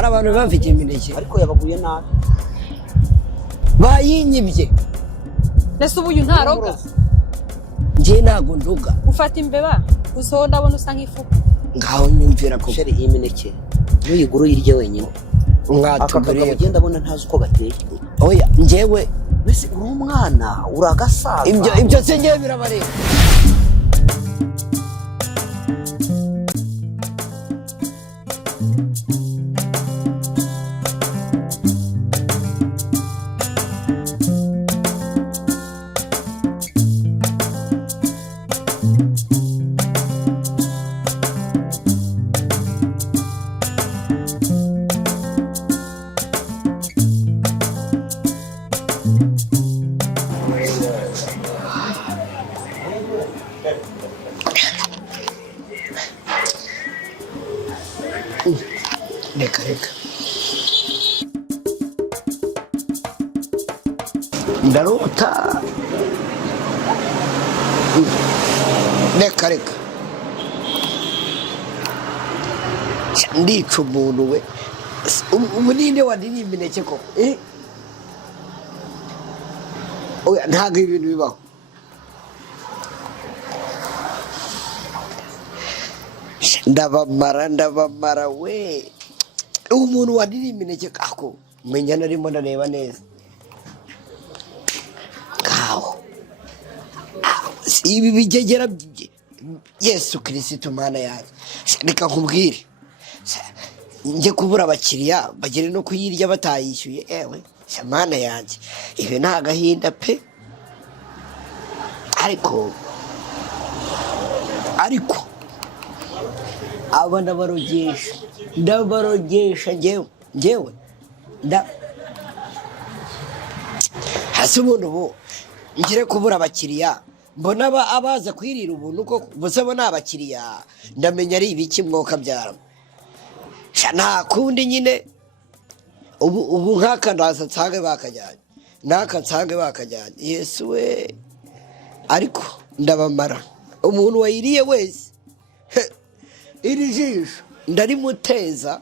hari abantu bafite imineke ariko yabaguye nabi bayinyibye nese ubu uyu ntaroga njye ntago nduga ufata imbeba usoho ndabona usa nk'ifuku ngaho nyumvira ko sheri iyi mineke ntuyiguru yirye wenyine mwatuguriye ugenda abona ntazi uko gateye oya njyewe mbese uri umwana uragasaza ibyo se njyewe birabareba reka ndarota reka ndica umuntu we umuninde waniriye imineke koko oya ntabwo ibintu bibaho ndabamara we umuntu waniriye imineke kako menya narimo ndareba neza ngaho ibi bigegera Yesu Kristo mana yanjye reka nkubwire njye kubura abakiriya bagere no kuyirya batayishyuye ewe mana yanjye ibi ni agahinda pe ariko aba ndabarogesha njyewe hasi ubundi ubu ngire kubura abakiriya mbona abaza kwirira ubuntu koko gusa bo ni abakiriya ndamenya ari ibiki mwoka byara nta kundi nyine ubu nk'aka ndaza nsange bakajyanye Yesu we ariko ndabamara umuntu wayiriye wese iri jisho ndarimuteza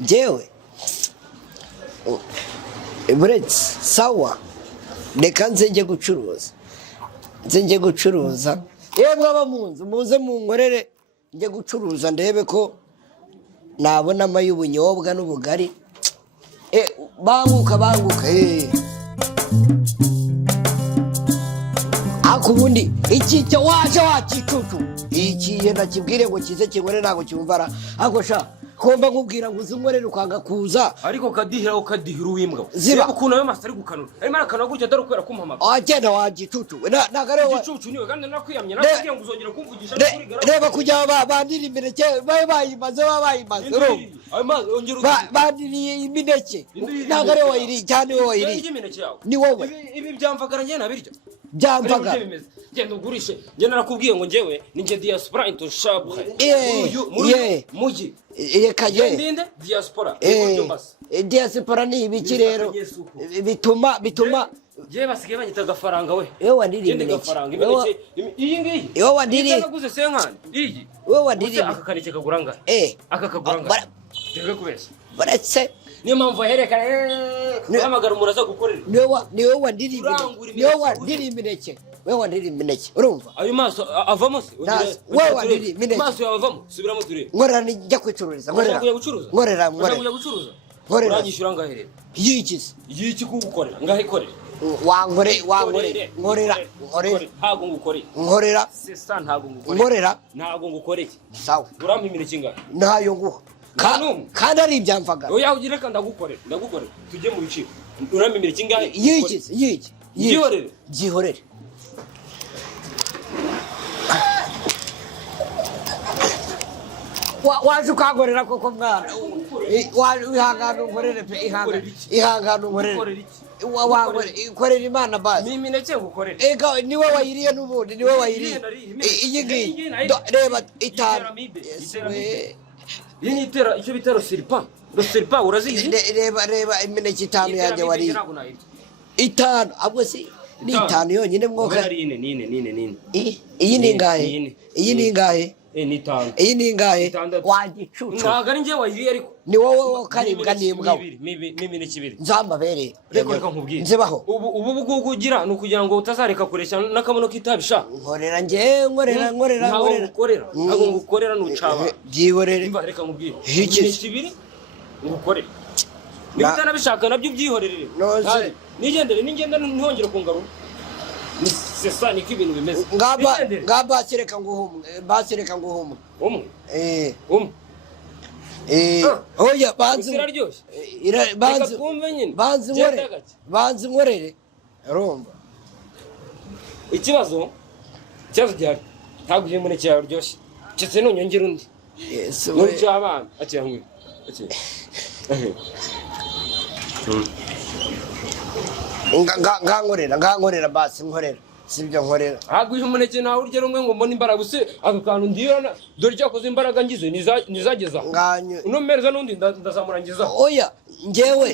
njyewe buretse sawa reka nze njye gucuruza yemwe aba mu nzu muze munkorere njye gucuruza ndebe ko nabona ama y'ubunyobwa n'ubugari banguka ako ubundi iki cyo waje wakicucu ikiye nakibwire ngo kize kingore ntago cyumvara ako sha komba nkubwira ngo uzunkorere ukanga kuza ariko kadihira uwimbwa ziba ukuntu ayo masari gukanura arimo arakana gutya dore kwera kumpamaka agenda wagicucu nagare wa gicucu niwe kandi nakwiyamye nakubwiye ngo uzongera kumvugisha kuri gara reba kujya bandira imineke bayimaze bandiriye imineke nagare wayiri cyane wayiri ni wowe ibi byamvagara njye nabiryo byamvaga genda ugurishe njye narakubwiye ngo njyewe ninjye diaspora intouchable mugi yekaje ndinde diaspora buryo basi diaspora ni ibiki rero bituma je basigaye banyita gafaranga we wewe wandiriye gafaranga iyi ngiyi wewe wandiriye naguze senkani iyi wewe wandiriye aka kanike kaguranga aka kaguranga dege kubese baretse niyo mpamvu aherekana uhamagara umuntu aza gukorera niwe wandiriye imineke wewe wandiriye imineke urumva ayo maso avamo se wewe wandiriye imineke maso yavamo subiramo turebe nkorera njya kwicururiza nkorera uranyishyura ngaherera yiki kugukorera ngahekorera nkorera ntago ngukoreye nkorera sesa ntago ngukoreye ntago ngukoreye sawa urampa imineke ingahe ntayo nguha kandi ari ibyamvaga oya ugira kandi ndagukorera tujye mu biciro urampa imineke ingahe yiki byihorere waje ukangorera koko mwana ihangana unkorere pe ihangana unkorere ikorera Imana bazi ni imineke ngukorera ega niwe wayiriye n'ubundi niwe wayiriye iyi ngiyi reba itanu iyi nitera icyo bitero siripa urazizi reba imineke itanu yanjye wariye itanu ahubwo si ni itanu yonyine mwoka nine iyi ni ingahe ni 5. iyi ni ingahe 6. wagicucu ntago ari njye wayiriye ariko ni wowe karibwa n'imbwa n'imineke 2 nzambabere reka nkubwire nzibaho ubu kugira no kugira ngo utazareka kuresha n'akamono kitabisha nkorera nkorera ntago ngukorera ntago ngukorera nucaba byihorere imba reka nkubwire Iki? imineke 2 ngukorera niba utanabishaka nabyo byihorerere Noze. nigendere ntihongere kungarura sesa niko ibintu bimeze ngaba sereka nguhumwe umwe oya banzi iraryoshye banzi twumve nyine banzi nkorere urumva ikibazo gihari ntabwo uyu muneke yaryoshye cyetse nonyongera undi yesu muri cy'abana akira nkwe ngankorera basi nkorera sibyo nkorera ntabwo uyu muneke nawe urya rumwe ngo mbone imbaraga use aka kantu ndirana dore cyakoze imbaraga ngize nizageza uno mpereza n'undi ndazamurangizaho oya njyewe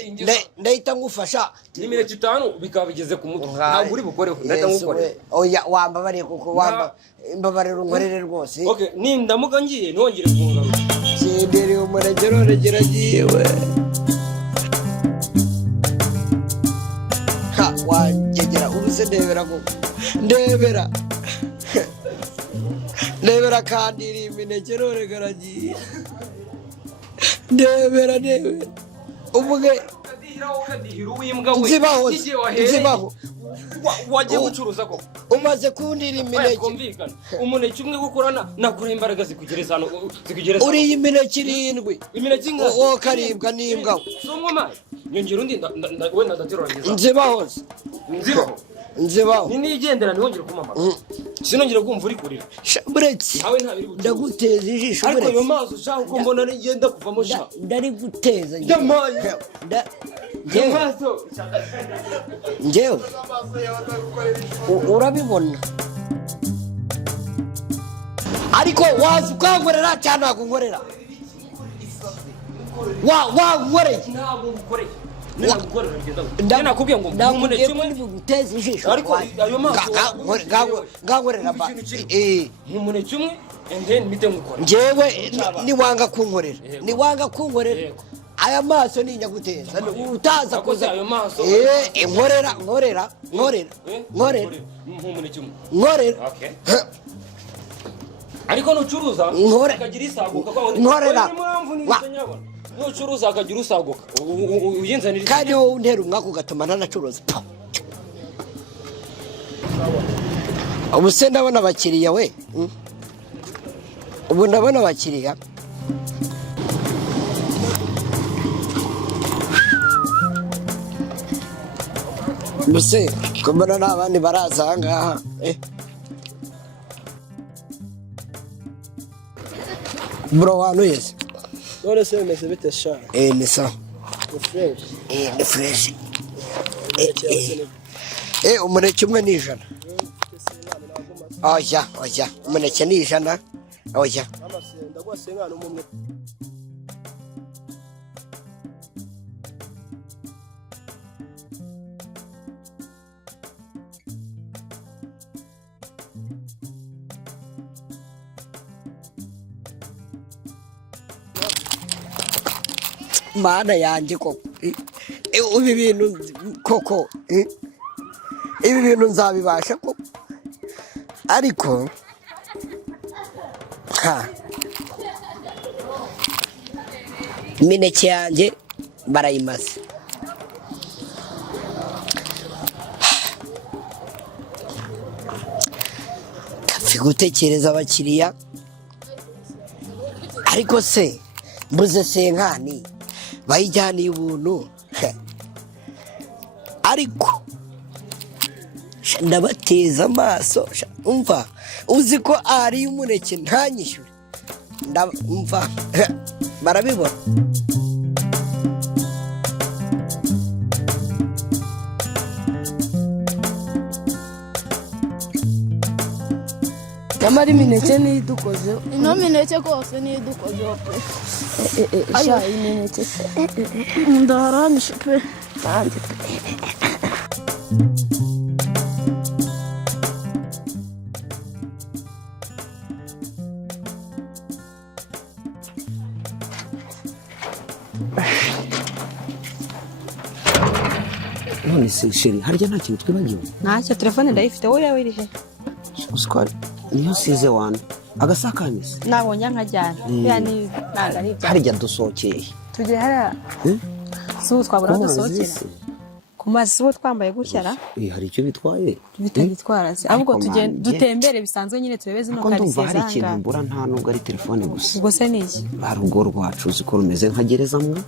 ndahita ngufasha n'imineke 5 bikaba bigeze ku mutwe ntabwo uri bukoreho ndahita ngukorera oya wambabariye kuko mbabarira unkorere rwose okay nindamuka ngiye ntongere kungaruka sindere umuneke none geragiye we wangegera ubuse ndebera kandi iri imineke none garagiye ndebera uvuge Kadihira w'imbwa we nzibaho wagiye gucuruza ko umaze kundira imineke umuneke umwe gukorana nakura imbaraga zikugereza uri imineke 7 imineke inga wo karibwa n'imbwa somwe mayi nyongera undi we ndaterangiza nzibaho nigendera ntihongere kumamara sinongera kumva uri kurira buretse nawe ntabiri bucuruza ndaguteza ijisho ariko ayo maso ushaka uko mbona yenda kuvamo sha ndari guteza njyewe urabibona ariko waza ukankorera cyane ntabwo nkorera wankoreye ntabwo ngukoreye nakubwiye ngo umuneke umwe guteza ijisho ariko ayo maso ngankorera umuneke umwe and then mite ngukora njyewe niwanga kunkorera aya maso ni nyaguteza utaza kuza ayo maso nkorera okay ariko nucuruza akagira isaguka kwa nkorera nucuruza akagira usaguka uyinzanira kandi wowe untera umwaka ugatuma ntanacuruza ubu se ndabona abakiriya we ubu ndabona abakiriya mbese kumbona nta bandi baraza aha ngaha bro wanuyeze none se bimeze bite sha ni sawa ni fresh umuneke umwe ni 100 oya umuneke ni 100 oya ndagwase nkana umumwe mana yanjye koko ibi bintu koko ibi bintu nzabibasha koko ariko imineke yanjye barayimaze kapfi gutekereza abakiriya ariko se mbuze senkani bayijyaniye ubuntu ariko ndabateza amaso umva uzi ko ari umuneke ntanyishyure umva barabibona nyamara imineke niyo idukozeho ino mineke rwose niyo idukozeho pe sha imineke ndaharamishe pe nanjye pe none se sheri harya nta kintu twibagiwe ntacyo telefone ndayifite wowe yawe irihe uswari niyo size wana agasakamisa nabonye nkajyana yani ntago ari ibyo harya dusohokeye tujye hariya si ubu twabura aho dusohokera ku mazi si ubu twambaye gutyara hari icyo bitwaye bitagitwara se ahubwo dutembere bisanzwe nyine turebe zino ko ndumva hari karisye ikintu zanga mbura nta nubwo ari telefone gusa ubwo se ni iki hari urugo rwacu uzi ko rumeze nka gereza mwe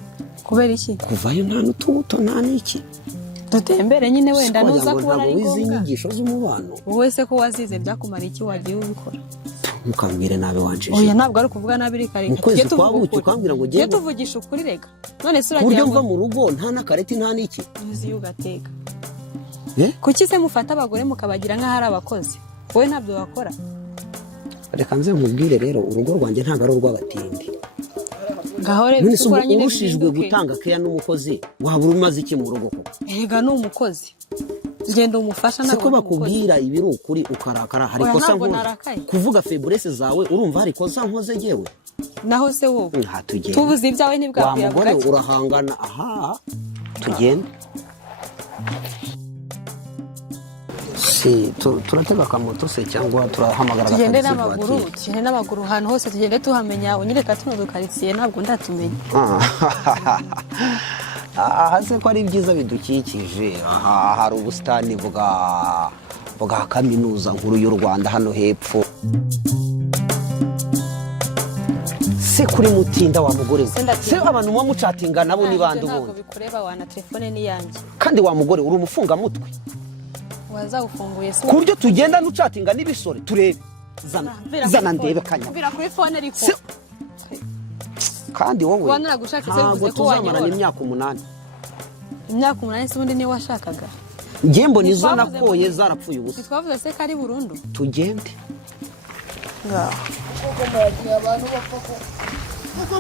kubera iki kuvayo nta n'utubuto nta n'iki dutembere nyine wenda nuza kubona ari ngombwa ngombwa inyigisho z'umubano wowe se ko wazize byakumara iki wagiye ubikora ntukambwire nabi wanjije oya ntabwo ari ukuvuga nabi reka mu kwezi kwa buki ukambwira ngo ugende tuvugisha ukuri rega none se buryo uragira mva ngo mu rugo nta n'akareti nta n'iki uzi ugateka kuki se mufata abagore mukabagira nk'aho ari abakozi wowe ntabyo wakora reka nze nkubwire rero urugo rwanjye ntabwo ari urw'abatindi gahore bikora nyine urushijwe gutanga keya n'umukozi waba umaze iki mu rugo koko erega ni umukozi genda umufasha ntabwo ko bakubwira ibiri ukuri ukarakara hari kosa kuvuga faiblesse zawe urumva hari kosa nkoze jewe naho se wowe tugende tubuze ibyawe ntibwabwira wa mugore urahangana aha tugende si turatega akamoto se cyangwa turahamagara tugende n'amaguru ahantu hose tugende tuhamenya unyereka tuno dukaritsiye ntabwo ndatumenya aha se ko ari byiza bidukikije aha hari ubusitani bwa kaminuza nkuru y'u Rwanda hano hepfo se kuri mutinda wa mugore se abantu muba mucatinga nabo ni bandi ubundi ntabwo bikureba wana telefone ni yanjye kandi wa mugore uri umufungamutwe wazawufunguye se ku buryo tugenda n'ucatinga n'ibisore turebe zana ndebe kanya bira kuri phone ariko kandi wowe wanura gushaka se bivuze ko wanyobora imyaka 8 imyaka 8 se ubundi ni washakaga ngiye mbona izo nakoye zarapfuye ubusa twavuze se kari burundu tugende kuko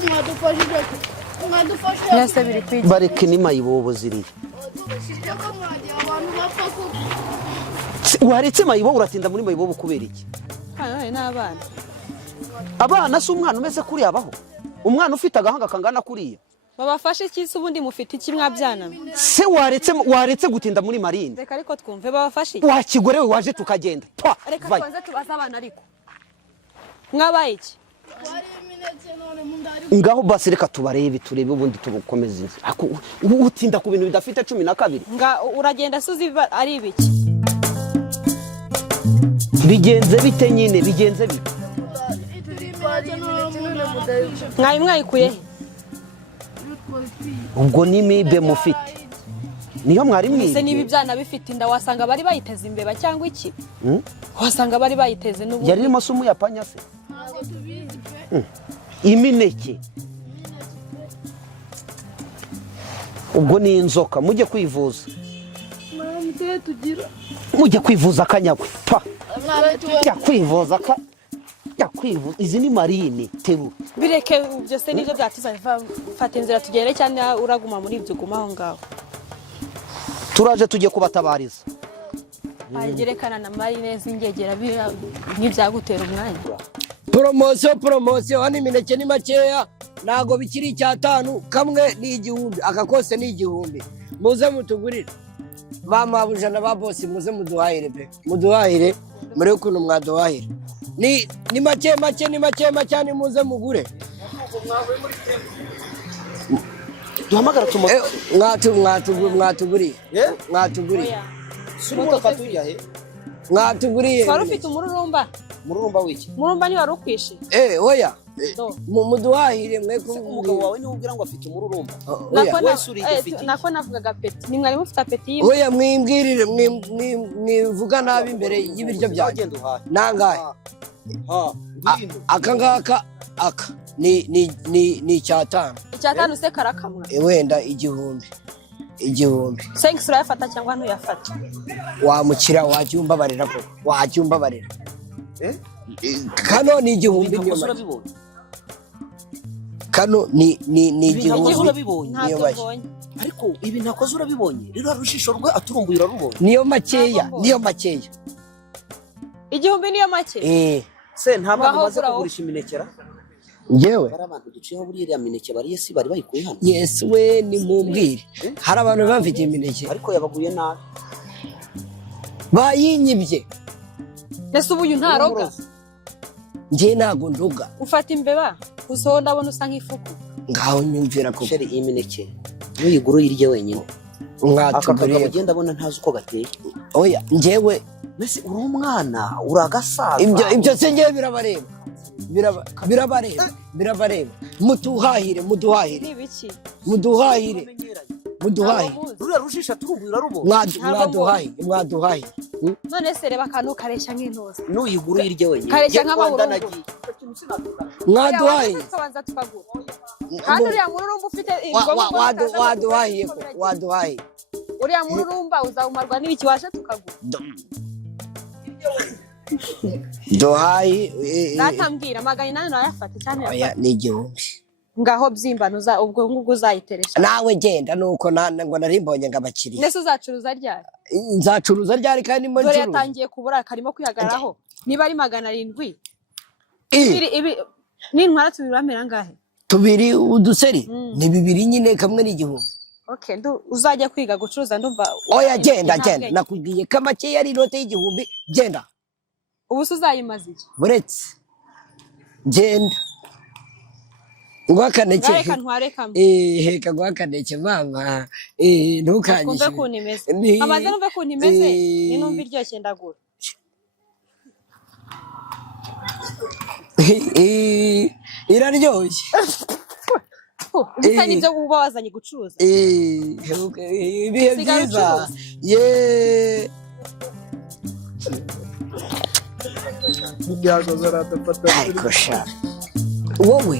mwadufashije yase biri kwiga bareke nimayibobo ziriye waretse mayibobo uratinda muri mayibobo kubera iki hari n'abana abana si umwana umeze kuri abaho umwana ufite agahanga kangana kuriya babafashe iki se ubundi mufite iki mwabyana se waretse gutinda muri marine reka ariko twumve babafashe iki wakigorewe waje tukagenda reka twanze tubaza abana ariko mwabaye iki ngaho basi reka tubarebe turebe ubundi tubukomeze utinda ku bintu bidafite 12 nga uragenda suzi ari ibiki bigenze bite nyine bigenze bite mwayikuye ubwo ni mibe mufite niyo mwari mwize se nibi byana bifite inda wasanga bari bayiteze imbeba cyangwa iki wasanga bari bayiteze n'ubu yari irimo sumu ya panya se imineke ubwo ni inzoka mujye kwivuza mujye kwivuza akanyagwe jya kwivuza izi ni marine teru bireke byose nibyo byatuza fata inzira tugere cyane uraguma muri ibyo guma aho ngaho turaje tujye kubatabariza agerekana na marine zingegera n'ibyagutera umwanya poromosiyo hano imineke ni makeya ntago bikiri 5 kamwe ni 1000 aka kose ni 1000 muze mutugurire ba mabujana ba bosi muze muduhahire pe muduhahire muri ukuntu mwaduhahire ni make cyane muze mugure duhamagara mwatuguriye sumotoka tujya he mwatuguriye wari ufite umururumba wiki murumba ni wari ukwishe oya muduhahire mwe umugabo wawe niwe ubwira ngo afite umururumba nako navugaga peti ni mwari mufite peti oya mwimbwirire mwivuga nabi imbere y'ibiryo byanjye nangahe aka ngaka ni 5 se karakamwa wenda 1000 sengi urayafata cyangwa ntuyafata wamukira wacyumbabarira ko wacyumbabarira kano ni 1000 kano ni 1000 niyo bashye ariko ibi nakoze urabibonye rero arushisho rwe aturumbuye urarubonye niyo makeya 1000 niyo make se nta mpamvu maze kugurisha iminekera njyewe bari abantu duciyeho buriya iriya mineke bariye si bari bayikuye hano yesu we nimumbwire hari abantu bafite imineke ariko yabaguye nabi bayinyibye ese ubu uyu ntaroga njye ntago ndoga ufata imbeba gusa ndabona usa nk'ifuku ngaho nyumvira ko sheri iyi mineke nuyigura uyirye wenyine aka kagabo ugenda abona ntazi uko gateye oya njyewe mbese uri umwana uragasaza ibyo se njyewe birabareba muduhahire ruriya rushisha turumvira rubona mwaduhahire none se reba akantu kareshya nk'intozi nuyigura uyirye wenyine kareshya nk'amahurungu mwaduhahire tukabanza tukagura kandi uriya mururumba ufite waduhahire uriya mururumba uzawumarwa n'ibiki waje tukagura duhaye natambwira 800 nayafata cyane oya ni igihumbi ngaho byimba ubwo ngubwo uzayiteresha nawe genda nuko ngo narimbonye ngabakiriye nese uzacuruza ryari nzacuruza ryari kandi mo dore yatangiye kubura karimo kwihagararaho niba ari 700 ibi n'intwara tubiramera ngahe tubiri uduseri ni 2 nyine kamwe ni igihumbi okay uzajya kwiga gucuruza ndumva oya genda nakubwiye kamake yari inote y'igihumbi genda ubu uzayimaze iki buretse genda ngwakaneke reka ntware kamwe heka ngwakaneke mama ntukanyishe kumve kuntu imeze amaze numve kuntu imeze ni numva iryoshye ndagura iraryoshye bisa nibyo uba wazanye gucuruza ibihe byiza Byagoze aradufata ariko sha wowe